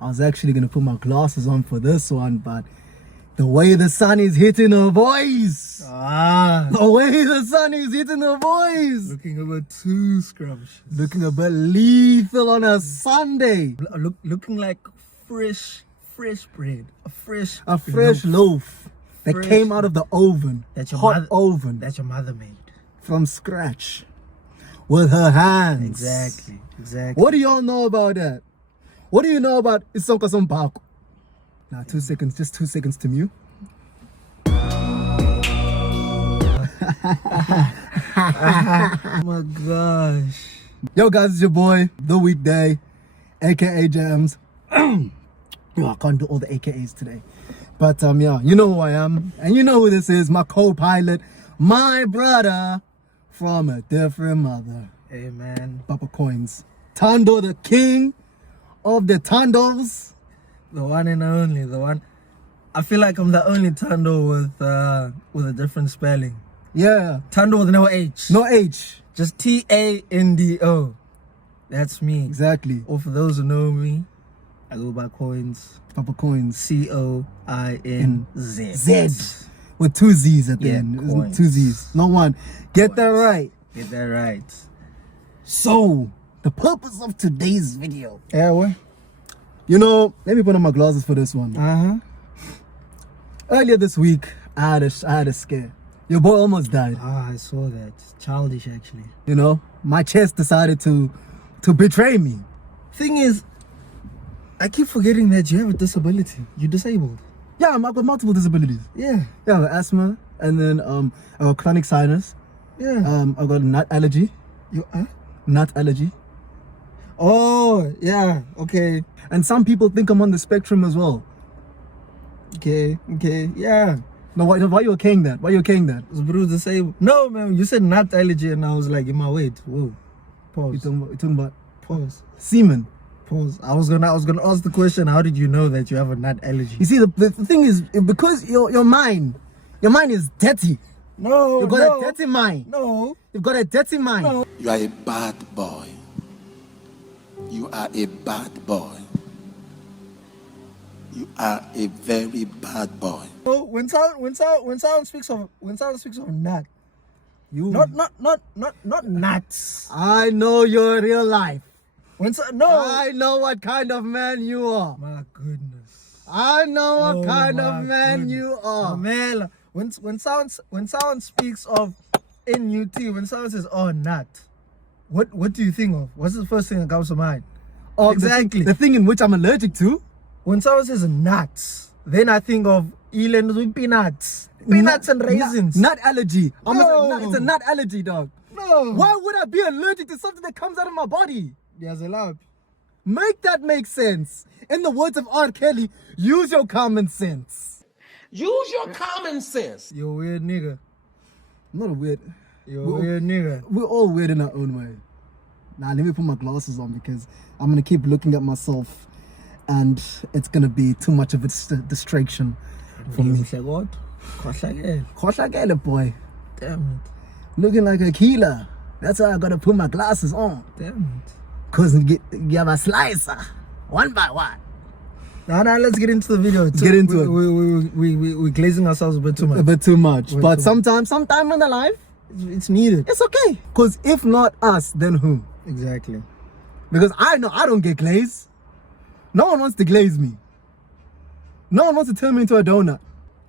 I was actually gonna put my glasses on for this one, but the way the sun is hitting her voice. The way the sun is hitting her voice. Looking a bit too scrumptious. Looking a bit lethal on a Sunday. Looking like fresh bread. A fresh loaf that came out of the oven. That's your hot oven. That your mother made. From scratch. With her hands. Exactly. What do y'all know about that? What do you know about Isonka Sombako? Now, 2 seconds, just 2 seconds to mute. Oh my gosh. Yo guys, it's your boy, The Weekday, aka Jams. Yo, I can't do all the AKAs today. But yeah, you know who I am. And you know who this is, my co-pilot, my brother from a different mother. Hey man. Papa Coins. Tando, the king of the Tandos. The one and only, the one. I feel like I'm the only Tando with a different spelling. Yeah. Tando with no H. No H. Just Tando. That's me. Exactly. Or for those who know me, I go by Coins. Papa Coins. Coinz. Z. With 2 Z's at the end. Coins. 2 Z's. No one. Get that right. Get that right. So, the purpose of today's video. Yeah, what? You know, let me put on my glasses for this one. Earlier this week, I had a scare. Your boy almost died. I saw that. It's childish, actually. You know, my chest decided to betray me. Thing is, I keep forgetting that you have a disability. You're disabled. Yeah, I've got multiple disabilities. Yeah. Yeah, I have asthma, and then I got chronic sinus. Yeah. I got nut allergy. Nut allergy. Oh, yeah. Okay. And some people think I'm on the spectrum as well. Okay. Yeah. No, why are you okaying that? Why are you okaying that? It's Bruce disabled. No, man. You said nut allergy, and I was like, in my wait. Whoa. Pause. You're talking about Pause. semen. Pause. I was gonna ask the question. How did you know that you have a nut allergy? You see, the thing is, because your mind is dirty. No. You've got a dirty mind. No. You've got a dirty mind. No. You are a bad boy. You are a bad boy. You are a very bad boy. No. When someone speaks of nut, You not nuts. I know your real life. No. I know what kind of man you are. My goodness. I know what kind of my man goodness. you are. Man, when someone speaks of NUT, when someone says nut, what do you think of? What's the first thing that comes to mind? Exactly. The thing in which I'm allergic to. When someone says nuts, then I think of Elan with peanuts and raisins. Nut allergy. No. It's a nut allergy, dog. No. Why would I be allergic to something that comes out of my body? There's a lot. Make that make sense. In the words of R. Kelly, use your common sense. Use your common sense. You're a weird nigga. I'm not a weird. You're a weird nigga. We're all weird in our own way. Now, let me put my glasses on because I'm going to keep looking at myself and it's going to be too much of a distraction for me. What? Khohlakele, boy. Damn Looking like a killer. That's why I got to put my glasses on. it. Damn it. Because you have a slicer. One by one. Now, let's get into the video. Get into it. We're glazing ourselves a bit too much. A bit too much. Way But too sometime in the life, It's needed. it's okay. Because if not us, then who? Exactly. Because I know I don't get glazed. No one wants to glaze me. No one wants to turn me into a donut.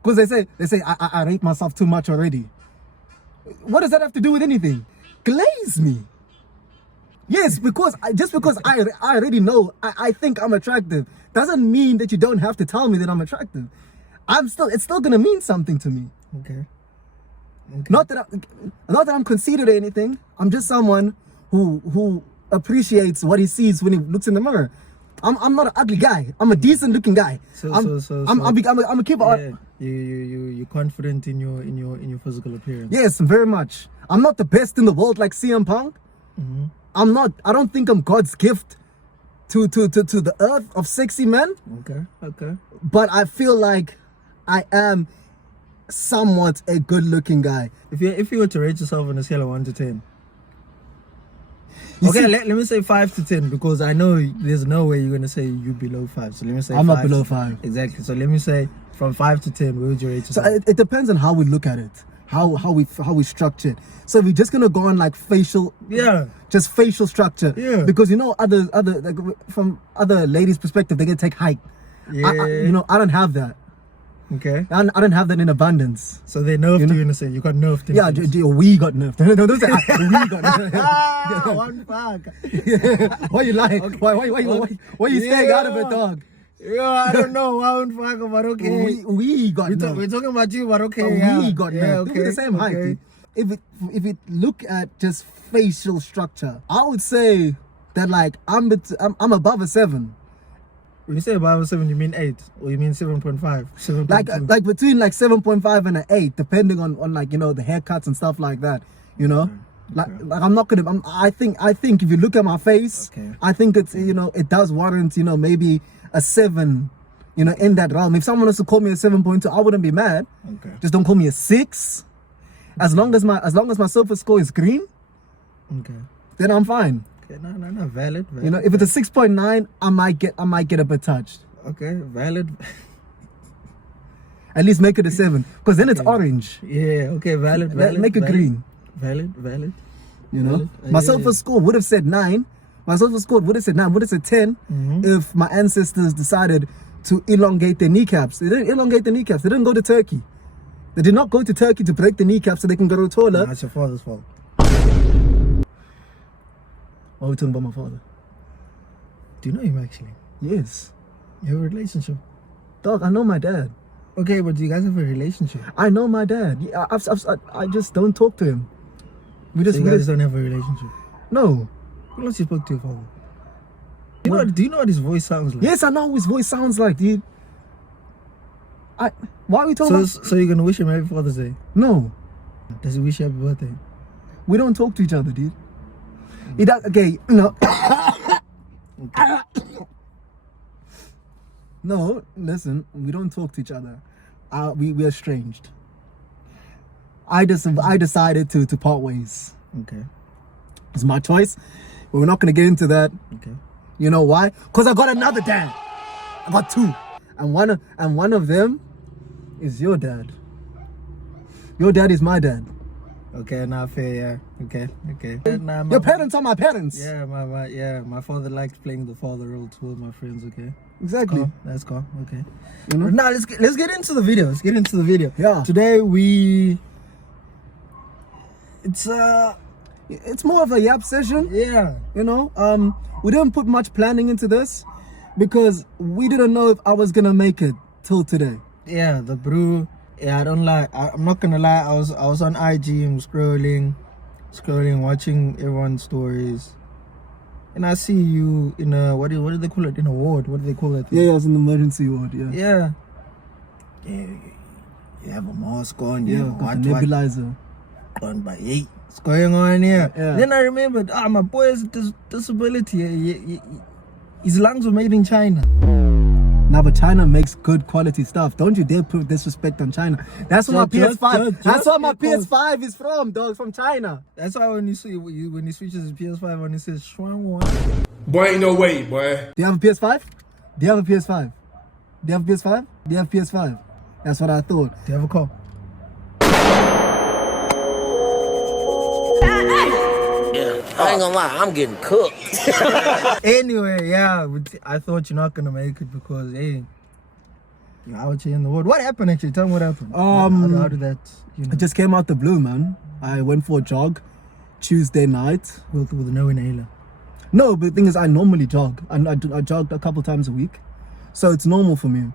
Because they say I rate myself too much already. What does that have to do with anything? Glaze me. Yes, because I already know I think I'm attractive doesn't mean that you don't have to tell me that I'm attractive. It's still gonna mean something to me. Okay. Not that I'm conceited or anything. I'm just someone who appreciates what he sees when he looks in the mirror. I'm not an ugly guy. I'm a decent looking guy. I'm a keeper. Yeah, you're confident in your physical appearance. Yes, very much. I'm not the best in the world like CM Punk. Mm-hmm. I don't think I'm God's gift to the earth of sexy men. Okay. But I feel like I am somewhat a good looking guy. If you were to rate yourself on a scale of 1 to 10, Okay, see- let me say 5 to 10 because I know there's no way you're gonna say you below 5. So let me say I'm not 5 below to- 5. Exactly. So let me say from 5 to 10, where would you rate So yourself? it depends on how we look at it, how we structure it. So if we're just gonna go on like facial, Yeah. just facial structure, Yeah. because you know other like, from other ladies' perspective, they're gonna take height. Yeah. You know, I don't have that. Okay. I don't have that in abundance. So they nerfed You know? you in a sense. You got nerfed in Yeah, a sense. we got nerfed. No, don't say we got nerfed. Ah, one fuck. Why you lying? Okay. Why you staying out of it, Yeah. dog? Yo, I don't know. One fuck, but okay. We got We're nerfed. talking about you, but okay. Oh, yeah. we got yeah, nerfed. okay. We're the same height. okay. Dude. If it look at just facial structure, I would say that like I'm above a 7. When you say above 7, you mean 8 or you mean 7.5? 7.2? Like between like 7.5 and an 8, depending on like, you know, the haircuts and stuff like that. You know, like I'm not gonna. I think if you look at my face, Okay. I think it's, you know, it does warrant, you know, maybe a 7. You know, in that realm. If someone was to call me a 7.2, I wouldn't be mad. Okay. Just don't call me a 6. As long as my silver score is green, Okay. then I'm fine. Okay. No. Valid. You know, if it's a 6.9, I might get a bit touched. Okay. Valid. At least make it a 7, because then it's Okay. orange. Yeah. Okay. Valid. Valid. Make it valid, green. Valid. You know, Valid. my Yeah, silver yeah. score would have said 9. My silver score would have said 9. Would have said 10 if my ancestors decided to elongate their kneecaps. They didn't elongate the kneecaps. They didn't go to Turkey. They did not go to Turkey to break the kneecaps so they can grow taller. That's your father's fault. Why are we talking about my father? Do you know him actually? Yes, You have a relationship. dog. I know my dad. Okay, but do you guys have a relationship? I know my dad. Yeah, I just don't talk to him. We So just, you we guys just don't have a relationship. no. When last you spoke to your father? Do you know what his voice sounds like? Yes, I know what his voice sounds like, dude. Why are we talking? So you're gonna wish him happy Father's Day? No, Does he wish you happy birthday? we don't talk to each other, dude. He does. Okay, no. No, listen. We don't talk to each other. We're estranged. I decided to part ways. Okay. It's my choice, but we're not gonna get into that. Okay. You know why? Because I got another dad. I got 2, and one of them is your dad. Your dad is my dad. Okay, now fair, yeah. Okay. Nah, Your parents are my parents. Yeah, my father likes playing the father role towards my friends, okay? Exactly. Cool. That's cool. Okay. You know? Now let's get into the video. Let's get into the video. Yeah. Today It's more of a Yap session. yeah. You know, we didn't put much planning into this because we didn't know if I was gonna make it till today. Yeah, the brew. Yeah, I don't lie. I'm not gonna lie. I was on IG and scrolling, watching everyone's stories, and I see you in a what do they call it? In a ward. What do they call it? Yeah, I was in the emergency ward. Yeah. Yeah. Yeah. You have a mask on. You Yeah, have a got the what nebulizer. on by 8. What's going on here? Yeah. Then I remembered. My boy has a disability. His lungs were made in China. Now, but China makes good quality stuff. Don't you dare put disrespect on China. That's where my PS5. That's where my PS5 is from, dog. From China. That's why when you see when he switches his PS5 on, he says Shuang. Boy, ain't no way, boy. Do you have a PS5? Do you have a PS5? Do you have a PS5? Do you have a PS5? That's what I thought. Do you have a call? I ain't gonna lie, I'm getting cooked. Anyway, yeah, I thought you're not gonna make it because hey, you're out here in the world. What happened actually? Tell me what happened. How did that? You know, It just came out the blue, man. I went for a jog Tuesday night. with no inhaler. No, but the thing is, I normally jog. I jogged a couple times a week, so it's normal for me.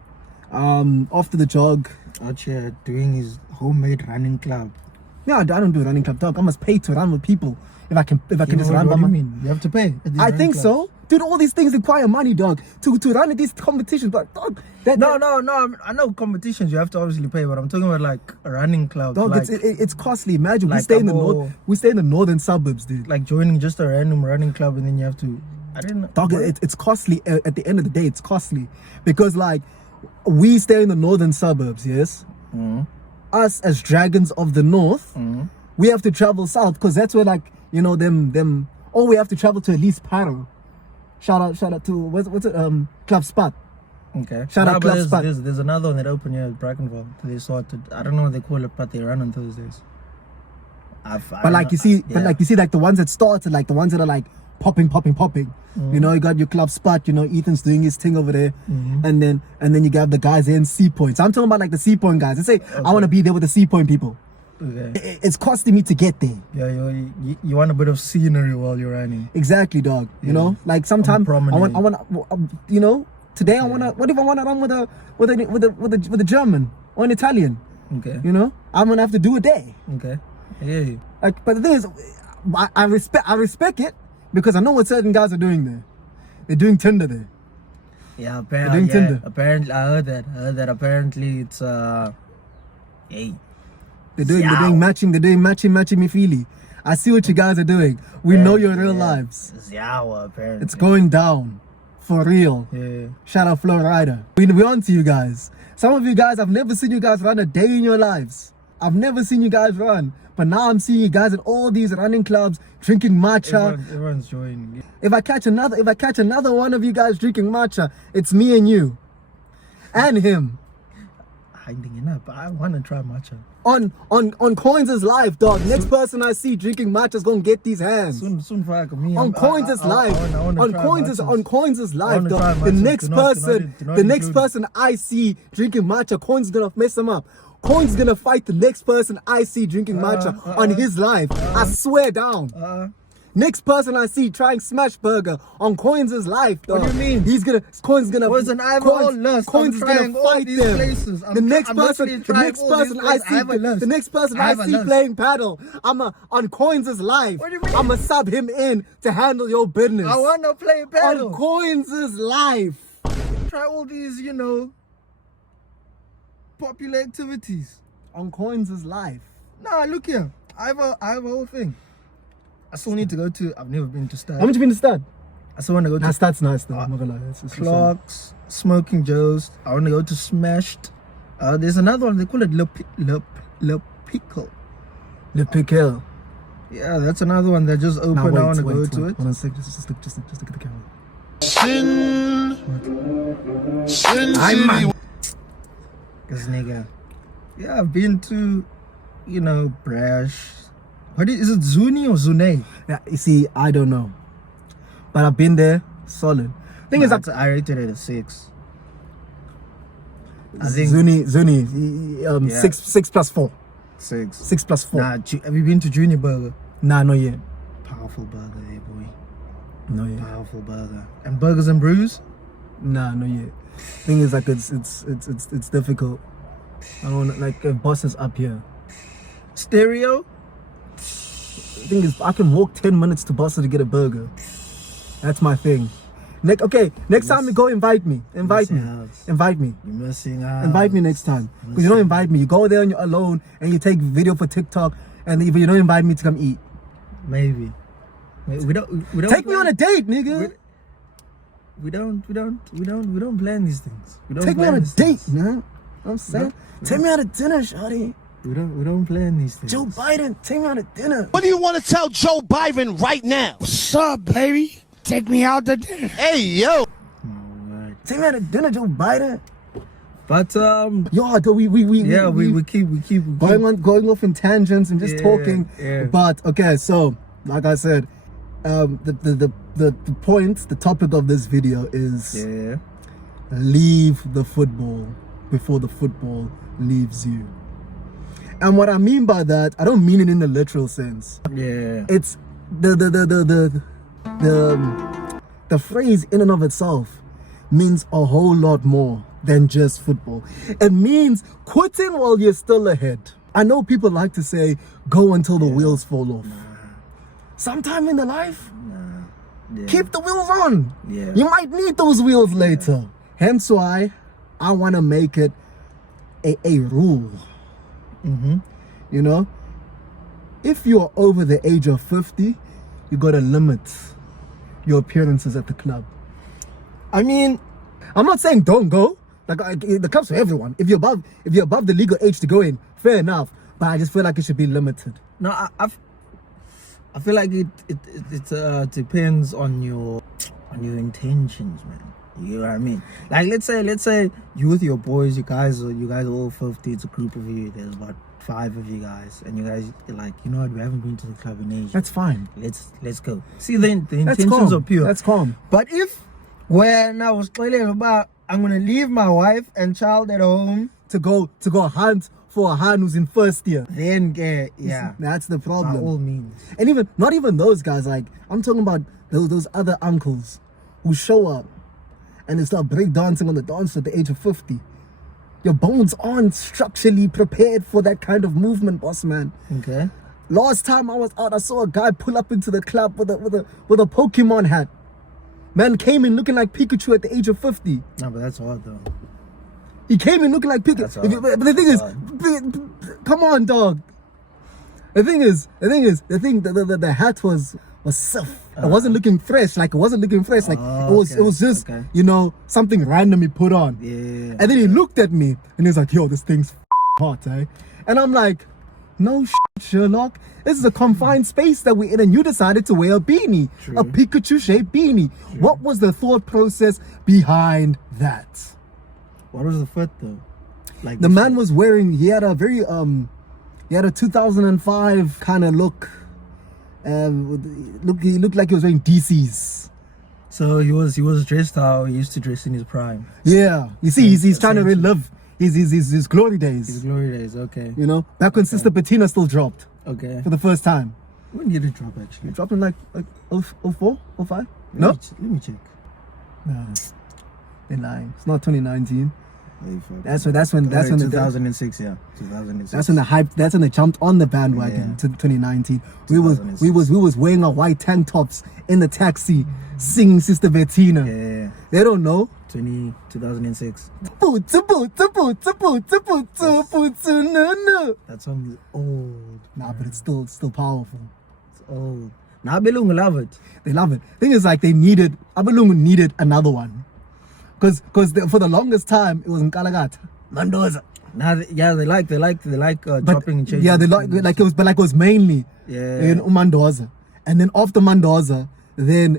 After the jog, Out here doing his homemade running club. yeah, I don't do a running club, dog. I must pay to run with people if I can just run what by do you my. mean? You have to pay. at these I running think clubs. so, dude. All these things require money, dog. To run at these competitions, but dog, No. I know competitions you have to obviously pay, but I'm talking about like a running club. dog, like, it's costly. Imagine we like stay in the a whole- north. We stay in the northern suburbs, dude. like joining just a random running club and then you have to. I didn't know. Dog, What? it's costly. At the end of the day, it's costly because like we stay in the northern suburbs. Yes, us as dragons of the north, we have to travel south because that's where like you know them or we have to travel to at least Paro. Shout out to what's it Club Spot. Okay. Shout out but Club there's, Spot. there's another one that opened here at Brackenfell. They sorted. I don't know what they call it, but they run on Thursdays. But like you see, like the ones that started, like the ones that are like popping. You know, you got your Club Spot. You know, Ethan's doing his thing over there, and then you got the guys there in Sea Point. So I'm talking about like the Sea Point guys. They say I want to be there with the Sea Point people. Okay. It's costing me to get there. Yeah, you want a bit of scenery while you're running. Exactly, dog. You know, like sometimes I want, you know, today I wanna. What if I wanna run with a German or an Italian? Okay. You know, I'm gonna have to do it there. Okay. Yeah. Like, but the thing is, I respect it because I know what certain guys are doing there. They're doing Tinder there. Yeah, doing Tinder. apparently I heard that apparently it's hey. They're doing matching me feely. I see what you guys are doing. We know your real lives. Ziawa, apparently. It's going down. For real. Yeah. Shout out Flo Rider. We're on to you guys. Some of you guys, I've never seen you guys run a day in your lives. I've never seen you guys run. But now I'm seeing you guys at all these running clubs drinking matcha. Everyone's joining. If I catch another one of you guys drinking matcha, it's me and you. And him. Hiding it up. I want to try matcha. On Coins' live, dog. Next person I see drinking matcha is gonna get these hands. Soon fuck me. On Coins' live. On Coins' live, dog. The next person I see drinking matcha, Coins is gonna mess him up. Coins is gonna fight the next person I see drinking matcha on his live. I swear down. Next person I see trying smash burger on Coins' life, dog. What do you mean? Coins gonna. Listen, I have all lust. Coins is gonna fight them. Places. The next person I see playing paddle, on Coins' life. What do you mean? I'ma sub him in to handle your business. I want to play paddle. On Coins' life. Try all these, you know, popular activities. On Coins' life. Nah, look here. I have a whole thing. I still need to go to. I've never been to Stad. How much you been to Stad? I still want to go to. Stad's nice though. I'm not gonna lie. It's Clark's, Smoking Joe's. I want to go to Smashed. There's another one. They call it Le Pickle. Le Pickle. Yeah, that's another one that just opened. I want to go to it. Hold on a sec. Just look at the camera. Sin I'm Cause nigga. Yeah, I've been to, you know, Brash. What is it, Zuni or Zune? Yeah, you see, I don't know, but I've been there. Solid. Thing is, I rated it a 6. I think Zuni, yeah. 6 plus 4. 6. 6 plus 4. Nah, have you been to Junior Burger? Nah, not yet. Powerful burger there, boy. No yet. Powerful burger. And Burgers and Brews? Nah, not yet. Thing is, like, it's difficult. I don't want, like, bosses up here. Stereo? Thing is, I can walk 10 minutes to Boston to get a burger. That's my thing. Next time you go, invite me. Invite me. You're missing out. Invite me next time. Because you don't invite me. You go there and you're alone and you take video for TikTok and even you don't invite me to come eat. Maybe. We don't take me on a date, nigga. We don't plan these things. Take me on a date, man. You know what I'm saying? Take me out to dinner, shawty. We don't plan these things. Joe Biden, take me out to dinner. What do you want to tell Joe Biden right now? What's up, baby? Take me out to dinner. Hey, yo. Alright. Take me out to dinner, Joe Biden. But yo, we keep going off in tangents and just talking. Yeah. But okay, so like I said, the point, the topic of this video is leave the football before the football leaves you. And what I mean by that, I don't mean it in the literal sense. Yeah. It's the phrase in and of itself means a whole lot more than just football. It means quitting while you're still ahead. I know people like to say, go until the wheels fall off. Sometime in the life, keep the wheels on. Yeah. You might need those wheels later. Hence why I want to make it a rule. You know, if you're over the age of 50, you got to limit your appearances at the club. I mean, I'm not saying don't go. Like, the club's for everyone. If you're above the legal age to go in, fair enough. But I just feel like it should be limited. No, I feel like it depends on your intentions, man. You know what I mean? Like let's say you with your boys, you guys are all 50. It's a group of you. There's about 5 of you guys, and you guys are like, you know what? We haven't been to the club in Asia. That's fine. Let's go. See, the That's intentions calm. are pure. That's calm. But if when I was telling about, I'm gonna leave my wife and child at home To go hunt for a Han who's in first year. then yeah, That's the by problem. all means. And even not even those guys. Like I'm talking about those other uncles who show up and they start breakdancing on the dance floor at the age of 50. Your bones aren't structurally prepared for that kind of movement, boss man. Okay. Last time I was out, I saw a guy pull up into the club with a Pokemon hat. Man came in looking like Pikachu at the age of 50. No, but that's hard though. He came in looking like Pikachu. That's hard. But the thing is, come on, dog. The the hat was stiff. It wasn't looking fresh. Like it wasn't looking fresh. Like it was just something random he put on. Yeah. And then he looked at me and he was like, "Yo, this thing's hot, eh?" And I'm like, "No Sherlock. This is a confined space that we're in, and you decided to wear a beanie, True. a Pikachu-shaped beanie. True. What was the thought process behind that?" What was the foot though? Like The man was wearing. He had a very he had a 2005 kind of look. He looked like he was wearing DCs. So he was dressed how he used to dress in his prime. Yeah, you see, he's trying to relive his glory days. His glory days. Okay. You know, back when Sister Bettina still dropped Okay. for the first time. When did it drop actually? It dropped in like 04, 05? No, Let me check. no, they're lying. It's not 2019. Hey, fuck. That's when the 2006. Yeah, 2006. That's when the hype. That's when they jumped on the bandwagon Yeah. to 2019. We was 2006. wearing our white tank tops in the taxi, singing Sister Bettina. Yeah. They don't know. 2006. Putsu, putsu, putsu, putsu, putsu, putsu, no, no. That song is old. Nah, but it's still powerful. It's old. Now Belung love it. They love it. Thing is, like Abelungu needed another one, because for the longest time it was Nkalagata, Mandoza. Now, they like dropping and changing. Yeah, they like it was mainly in Mandoza, and then after Mandoza, then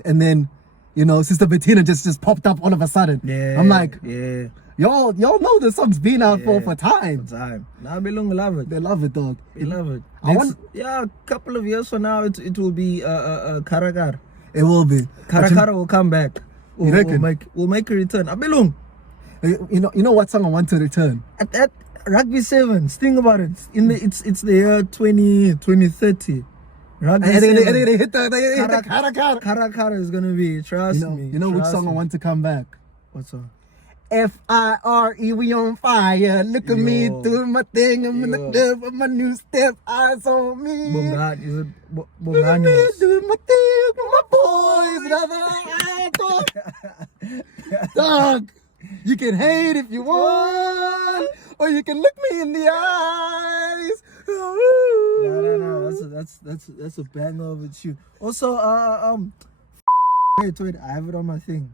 Sister Bettina just popped up all of a sudden. Yeah. I'm like, yeah. y'all know this song's been out for Good time. time. Now Belung love it. They love it, dog. They love it. A couple of years from now, it will be Karakar. It will be. Karakara will come back. You reckon? We'll make a return. Abelung. You know what song I want to return? At Rugby Sevens, think about it. It's the year 2030. Rugby And Sevens. they hit the Karakar. Karakara is gonna be. Trust me. You know which trust song I me. want to come back? What song? FIRE, we on fire. Look at me Yo. doing my thing. I'm in the Yo. club with my new step. Eyes on me. Bongan, is it Doing Bonganios? my thing with my boys. Dog, you can hate if you want, or you can look me in the eyes. No. That's a banger of a tune. Also, wait, I have it on my thing.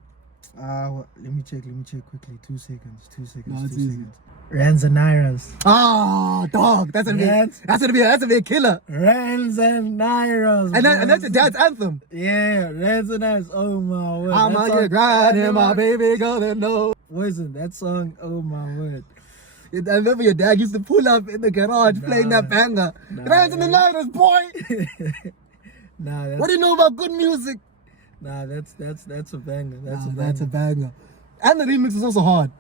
Let me check quickly. 2 seconds. No, it's easy. Rands and Nairas. Ah, dog, that's gonna be a killer. Rands and Nairas. And that's your dad's anthem. Yeah, Rands and Nairas. Oh my word. I'm That out song- here grinding, my baby gonna know. Listen, that song, oh my word. I remember your dad used to pull up in the garage playing that banger. Grinds in the lighters, boy. Nah, What do you know about good music? that's a banger. That's a banger. And the remix is also hard.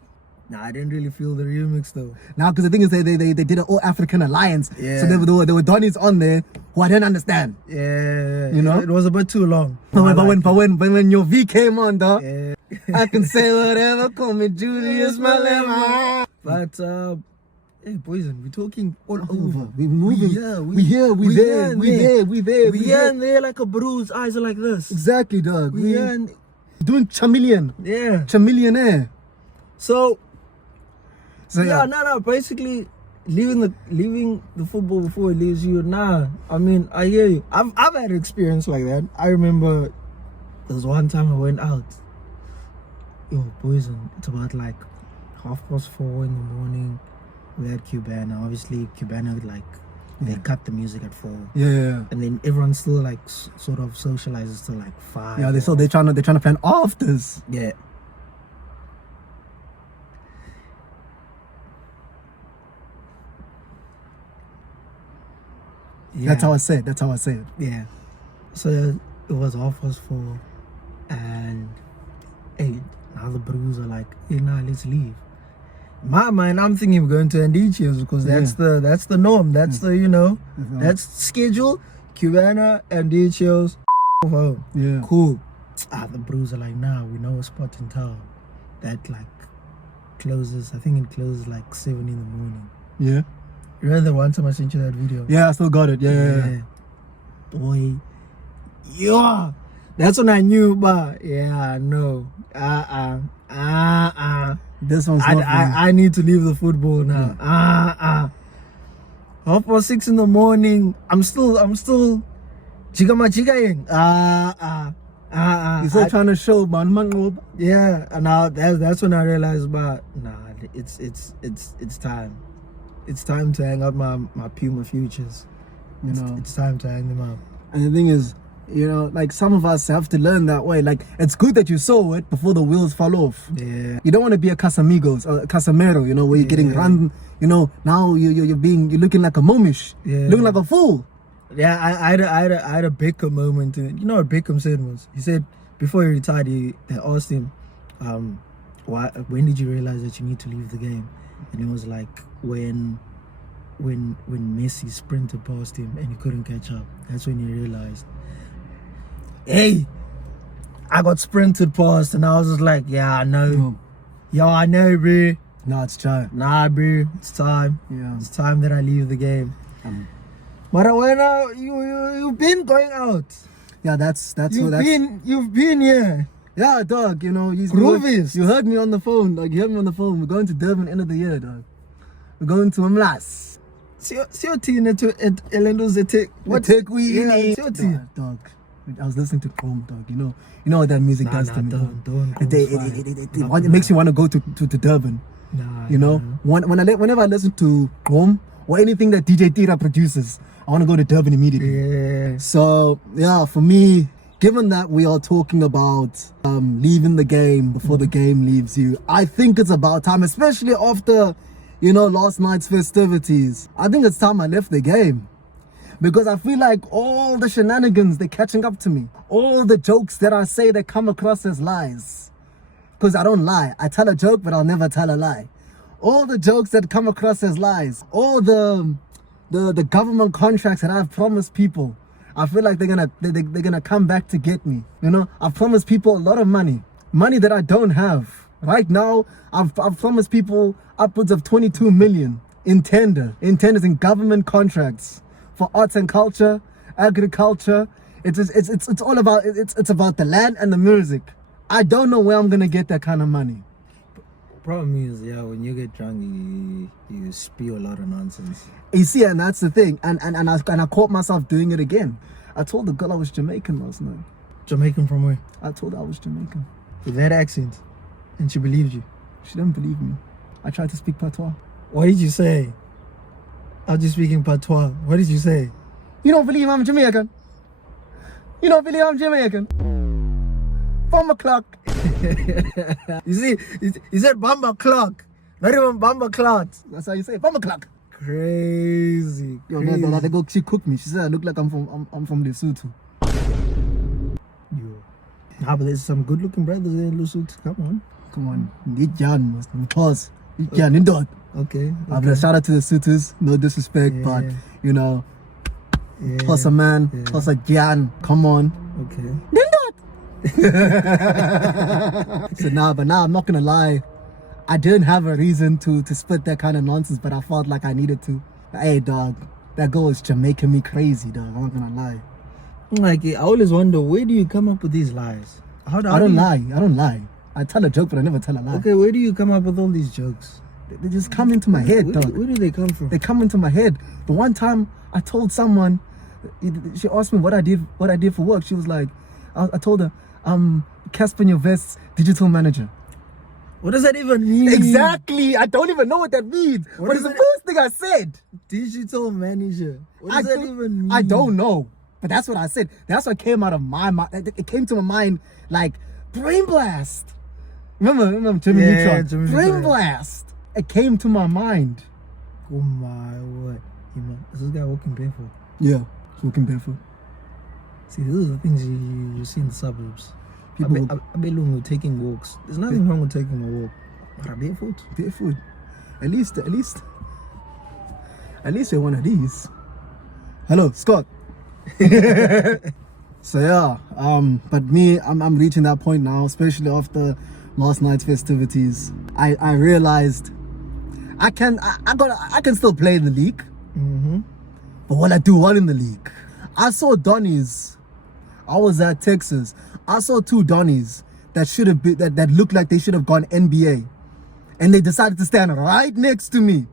Nah, I didn't really feel the remix though. Now, because the thing is, they did an all-African alliance. Yeah. So there were Donnies on there who I didn't understand. Yeah, You know? it was a bit too long. But when your V came on, dog, Yeah. I can say whatever, call me Julius Malema. But hey, Poison, we're talking all over. We're moving. We here, we there. We here and there like a bruise. Eyes are like this. Exactly, dog. We here and doing chameleon. yeah. Chameleonaire. So yeah. no. Basically, leaving the football before it leaves you. Nah, I mean, I hear you. I've had an experience like that. I remember there was one time I went out. Yo, Poison. It's about like 4:30 in the morning. We had Cubana. Obviously, Cubana like they cut the music at 4. Yeah. And then everyone still like sort of socializes till like 5. Yeah, they're trying to plan afters. Yeah. That's how I say it. Yeah. So it was 4:30, and hey, now the bros are like, hey, nah, let's leave. In my mind, I'm thinking we're going to Andicios because that's the norm. That's the that's schedule. Cubana, Andicios, home. Yeah. Cool. The bros are like, nah, we know a spot in town that like closes. I think it closes like 7 in the morning. Yeah. Remember the one time I sent you that video? Yeah, I still got it. Yeah. Boy. Yeah. That's when I knew, but yeah, no. This one's not for me. I need to leave the football now. 6:30 in the morning. I'm still chigaing. You're still trying to show, man. Yeah, and now that's when I realized, but nah, it's time. It's time to hang up my Puma Futures. It's time to hang them up. And the thing is, like some of us have to learn that way. Like it's good that you saw it before the wheels fall off. Yeah. You don't want to be a Casamigos or a Casamero, where you're getting run. Now you're looking like a momish. Yeah. Looking like a fool. Yeah, I had a Beckham moment. You know what Beckham said was? He said before he retired, they asked him, when did you realize that you need to leave the game? And he was like, when Messi sprinted past him and he couldn't catch up. That's when he realized, hey, I got sprinted past, and I was just like, yeah, I know. Yo, I know, bro. No, it's time. Nah, bro, it's time. Yeah. It's time that I leave the game. But when you've been going out. Yeah, that's You've been here. Yeah, dog. Groovies. You heard me on the phone. Like you heard me on the phone. We're going to Durban end of the year, dog. We're going to Mlas. Sio team at Elendo's What take we? Yeah, sio team. Dog. I was listening to Chrome, dog. You know what that music does to me. Don't. It makes you want to go to Durban. Nah. Whenever I listen to Chrome or anything that DJ Tira produces, I want to go to Durban immediately. Yeah. So yeah, for me, given that we are talking about leaving the game before the game leaves you, I think it's about time, especially after last night's festivities. I think it's time I left the game. Because I feel like all the shenanigans, they're catching up to me. All the jokes that I say, they come across as lies. Because I don't lie. I tell a joke, but I'll never tell a lie. All the jokes that come across as lies. All the government contracts that I've promised people. I feel like they're gonna come back to get me. I've promised people a lot of money. Money that I don't have. Right now, I've promised people upwards of 22 million in tenders in government contracts for arts and culture, agriculture. It's all about it's about the land and the music. I don't know where I'm gonna get that kind of money. Problem is, when you get drunk, you spew a lot of nonsense. You see, and that's the thing. And I caught myself doing it again. I told the girl I was Jamaican last night. Jamaican from where? I told her I was Jamaican. With that accent, and she believed you. She didn't believe me. I tried to speak patois. What did you say? I was just speaking patois. What did you say? You don't believe I'm Jamaican? You don't believe I'm Jamaican? Bomber clock. You see, he said bomber clock. Not even bomber clock. That's how you say it. Bomber clock. Crazy. She cooked me. She said I look like I'm from Lesotho. But there's some good looking brothers in Lesotho. Come on. Need Jan, pause. Jan in dot. Okay. Shout out to the Sothos, no disrespect, but plus a man, plus a Jan. Come on. Okay. So now I'm not gonna lie. I didn't have a reason to spit that kind of nonsense, but I felt like I needed to. Hey dog, that girl is Jamaican me crazy, dog. I'm not gonna lie. Like I always wonder, where do you come up with these lies? I don't lie. I tell a joke, but I never tell a lie. Okay, where do you come up with all these jokes? They just come into my head, dog. Where do they come from? They come into my head. The one time I told someone, she asked me what I did for work. She was like, I told her, Casper Your Vest's digital manager. What does that even mean? Exactly. I don't even know what that means. What is the first thing I said? Digital manager. What does that even mean? I don't know. But that's what I said. That's what came out of my mind. It came to my mind like brain blast. Remember Jimmy Neutron? Jimmy Brain Neutron. blast. It came to my mind. Oh my word. Is this guy walking barefoot? Yeah, walking barefoot. See, those are the things you see in the suburbs. People Abelungu taking walks. There's nothing wrong with taking a walk. But barefoot. At least we're one of these. Hello, Scott. So yeah, but me, I'm reaching that point now, especially after last night's festivities. I realized I can still play in the league. Mm-hmm. But will I do well in the league? I saw Donnies. I was at Texas. I saw two Donnies that should have been that looked like they should have gone NBA, and they decided to stand right next to me.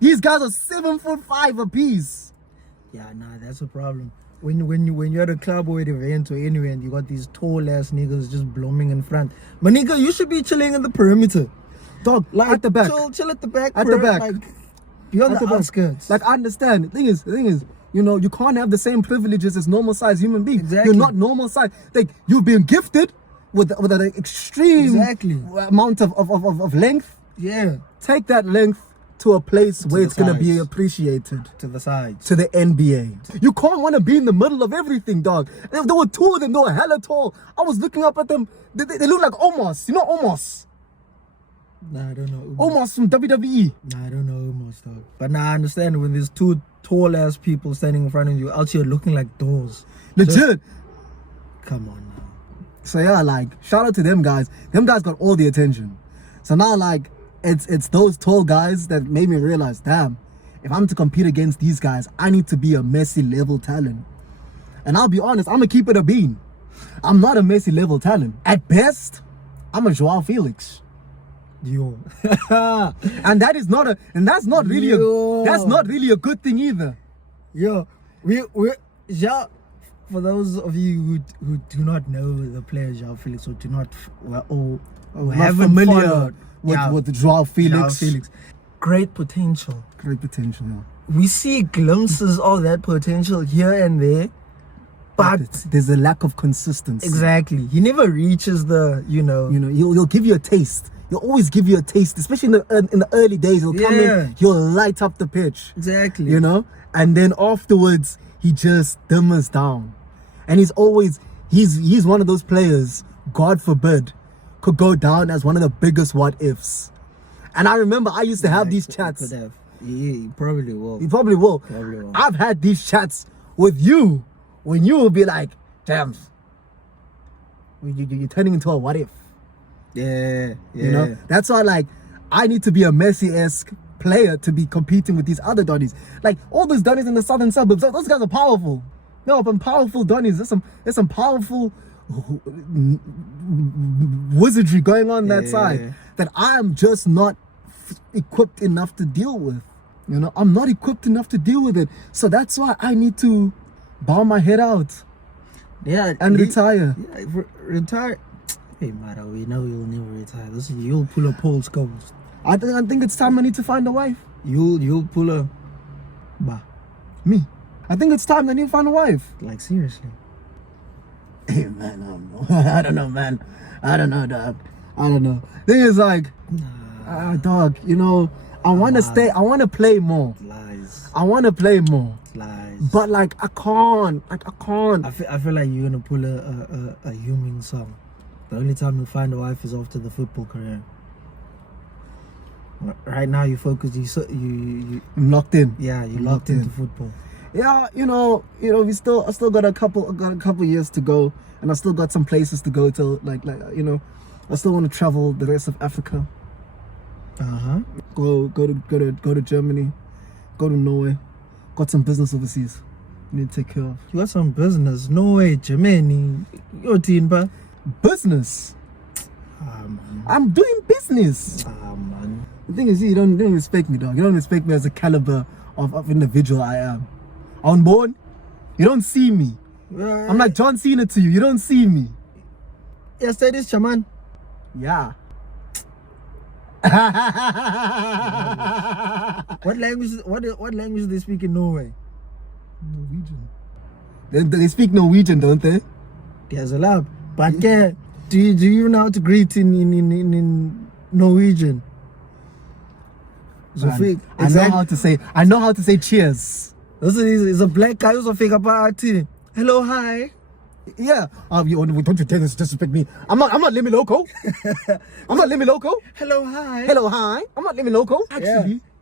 These guys are 7'5" apiece. Yeah, nah, that's a problem. When you're at a club or at an event or anywhere and you got these tall ass niggas just blooming in front. But nigga, you should be chilling in the perimeter. Dog, like at the back. Chill at the back. At the back. Like, beyond the outskirts. Like I understand. The thing is, you know, you can't have the same privileges as normal sized human beings. Exactly. You're not normal size. Like you've been gifted with an extreme amount of length. Yeah. Take that length to a place where the it's gonna be sides. appreciated. To the sides. To the NBA. You can't want to be in the middle of everything, dog. There were two of them. They were hella tall. I was looking up at them. They look like Omos. You know Omos? Nah, I don't know. Omos from WWE. Nah, I don't know Omos, dog. But now I understand when there's two tall ass people standing in front of you out here looking like doors. Legit. Come on now. So yeah, like shout out to them guys. Them guys got all the attention. So now like it's those tall guys that made me realize, damn, if I'm to compete against these guys, I need to be a Messi level talent. And I'll be honest, I'm gonna keep it a bean. I'm not a Messi level talent. At best, I'm a Joao Felix. Yo. And that's not really a good thing either. Yo, yeah. For those of you who do not know the player Joao Felix or do not haven't familiar with Joao Felix. Great potential. Great potential, yeah. We see glimpses of that potential here and there, but there's a lack of consistency. Exactly. He never reaches the, he'll give you a taste. He'll always give you a taste, especially in the early days. He'll come in, he'll light up the pitch. Exactly. You know? And then afterwards, he just dimmers down. And he's one of those players, God forbid, could go down as one of the biggest what ifs. And I remember I used to have these chats. Could have. Yeah, he probably will. He probably will. I've had these chats with you when you will be like, damn, you're turning into a what if. Yeah. You know? That's why like I need to be a Messi-esque player to be competing with these other Donnies. Like all those Donnies in the southern suburbs, those guys are powerful. No, but powerful Donnies. There's some powerful wizardry going on that side that I am just not equipped enough to deal with. You know, I'm not equipped enough to deal with it. So that's why I need to bow my head out. Yeah, and retire. Yeah, retire. Hey, Mara, we know you'll never retire. Listen, you'll pull a Paul Scholes. I think it's time I need to find a wife. You'll pull a me. I think it's time I need to find a wife. Like seriously. Hey man, I don't know, man. I don't know, dog. I don't know. Thing is like, dog, you know, I want to stay. I want to play more. Lies. I want to play more. Lies. But like, I can't. Like, I can't. I feel like you're gonna pull a human song. The only time you find a wife is after the football career. Right now, you focus. I'm locked in. Yeah, you're locked into football. Yeah, I still got a couple years to go, and I still got some places to go to. I still want to travel the rest of Africa. Go to Germany, go to Norway. Got some business overseas. Need to take care of. You got some business? Norway, Germany. You're teen, pa. Business. Man. I'm doing business. Man. The thing is, you don't respect me, dog. You don't respect me as a caliber of individual I am. On board, you don't see me. I'm like John Cena to you. You don't see me. Yes, that is Chaman. Yeah. What language? What language do they speak in Norway? Norwegian. They speak Norwegian, don't they? There's a lot. But do you know how to greet in Norwegian? So Man, I know how to say cheers. This is a black guy who's a fake party. Hello, hi. Yeah. Don't you dare disrespect me. I'm not Limmy Loco. I'm not Limmy Loco. Hello, hi. Hello, hi. I'm not Limmy Loco.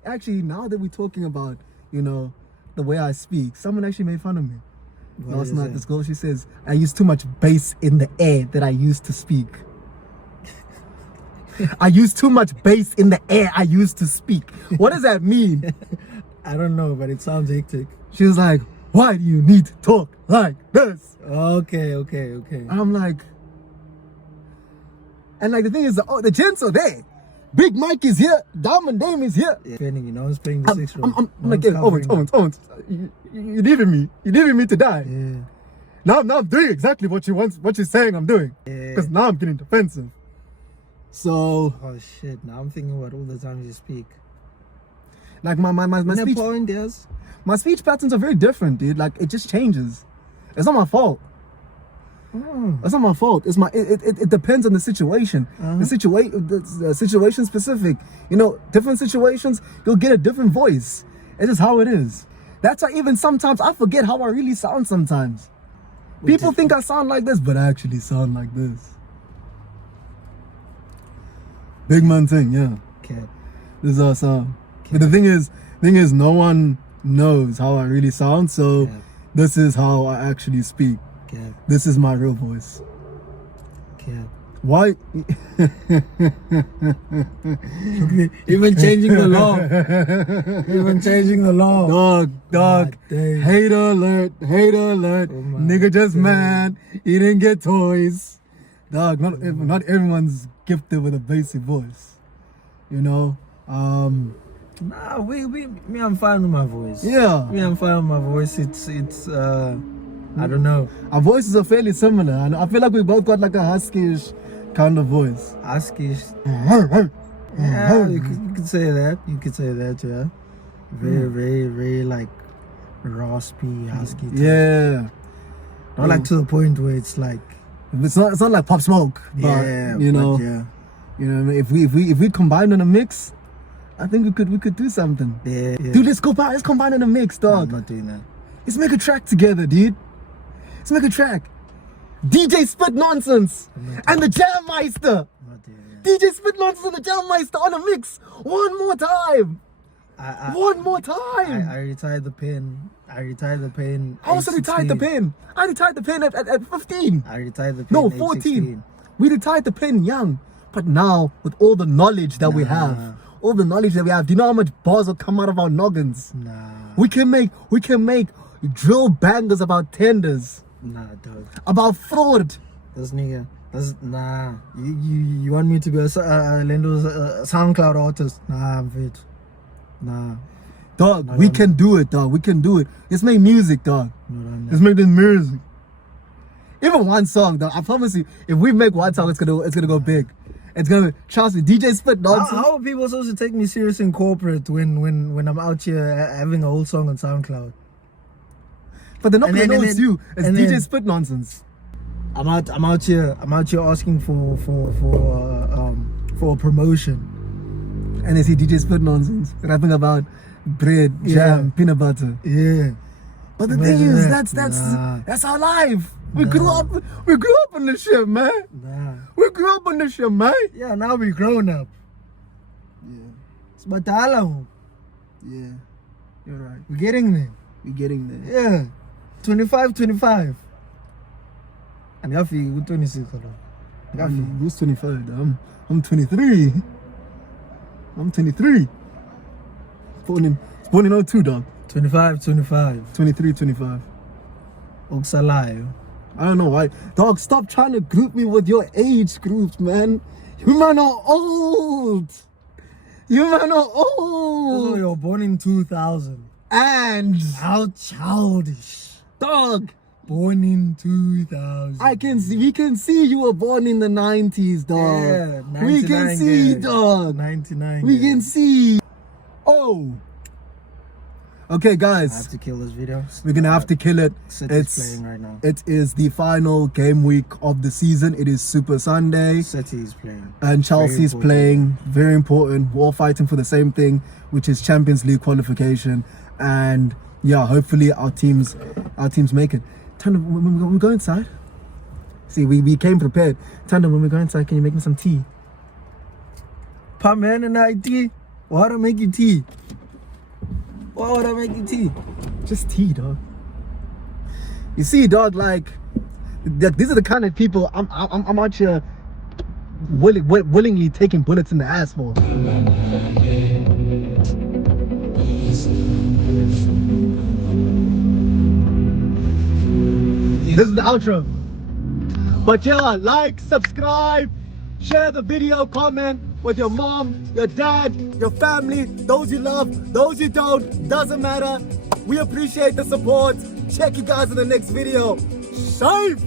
Actually, now that we're talking about, the way I speak, someone actually made fun of me. Last night, this girl, she says, I use too much bass in the air that I used to speak. I use too much bass in the air I used to speak. What does that mean? I don't know, but it sounds hectic. She was like, why do you need to talk like this? Okay. I'm like, and like the thing is, the gents are there. Big Mike is here. Diamond Dame is here. Yeah. No one's playing the 6 room. I'm like, Owens, you're leaving me. You're leaving me to die. Yeah. Now I'm doing exactly what she's saying I'm doing. Because now I'm getting defensive. So. Oh shit! Now I'm thinking about all the times you speak. Like my speech. Point, yes. My speech patterns are very different, dude. Like it just changes. It's not my fault. It's not my fault. It depends on the situation. The situation specific. Different situations, you'll get a different voice. It's just how it is. That's why even sometimes I forget how I really sound sometimes. People think I sound like this, but I actually sound like this. Big man thing, yeah. Okay. This is our sound. But the thing is, no one knows how I really sound, so this is how I actually speak. Okay. This is my real voice. Okay. Why? Even changing the law. Dog. Hater alert. Oh nigga just mad. He didn't get toys. Dog, not everyone's gifted with a basic voice. Nah, I'm fine with my voice. Yeah. I'm fine with my voice. It's I don't know. Our voices are fairly similar, and I feel like we both got like a husky-ish kind of voice. Husky-ish. Yeah, you could say that. Yeah. Very like raspy, husky. Yeah. Not like to the point where it's like. It's not like Pop Smoke. But, if we combine in a mix, I think we could do something. Yeah. Dude, let's combine in a mix, dog. I'm not doing that. Let's make a track together, dude. Let's make a track. DJ Spit Nonsense and the Jam Meister. DJ Spit Nonsense and the Jam Meister on a mix. One more time. One more time. I retired the pen. I also retired the pen. I retired the pen at 15. I retired the pen. No, at 14. 16. We retired the pen young. But now, with all the knowledge that we have, do you know how much bars will come out of our noggins? Nah. We can make drill bangers about tenders. Nah, dog. About fraud. Nah. You want me to be a SoundCloud artist? Nah, I'm fit. Nah. Dog, we can do it, dog. We can do it. Let's make music, dog. Let's make this music. Even one song, dog. I promise you, if we make one song, it's gonna go big. It's gonna, trust me, DJ Spit Nonsense. How are people supposed to take me serious in corporate when I'm out here having a whole song on SoundCloud? But they're not gonna know it's you. It's DJ Spit Nonsense. I'm out here asking for a promotion. And they see DJ Spit Nonsense rapping about bread, jam, peanut butter. Yeah. But the thing is, that's our life. We grew up on this shit, man. Nah. We grew up on this shit, man. Yeah, now we grown up. Yeah. It's batala. Yeah. You're right. We're getting there. Yeah. 25. And Yafi, we're 26. Who's 25? I'm 23. I'm 23. Born in 02, dog. 25. 23, 25. Oksalayo. I don't know why. Dog, stop trying to group me with your age groups, man. You man are old. So you're born in 2000. And how childish. dog, Born in 2000. I can see, we can see you were born in the 90s, dog. Yeah, we can 99 see, guys. dog. 99. We guys. can see. Oh. Okay, I guys. have to kill this video. We're gonna have to kill it. City's playing right now. It is the final game week of the season. It is Super Sunday. City is playing. And Chelsea's playing. Very important. We're all fighting for the same thing, which is Champions League qualification. And yeah, hopefully our teams make it. Tandem, when we go inside. See, we came prepared. Tandem, when we go inside, can you make me some tea? Pop man and I tea. Why would I make you tea? Why would I make you tea? Just tea, dog. You see, dog, like these are the kind of people I'm out here willingly taking bullets in the ass for. This is the outro. But yeah, like, subscribe, share the video, comment with your mom, your dad, your family, those you love, those you don't, doesn't matter. We appreciate the support. Check you guys in the next video. Safe!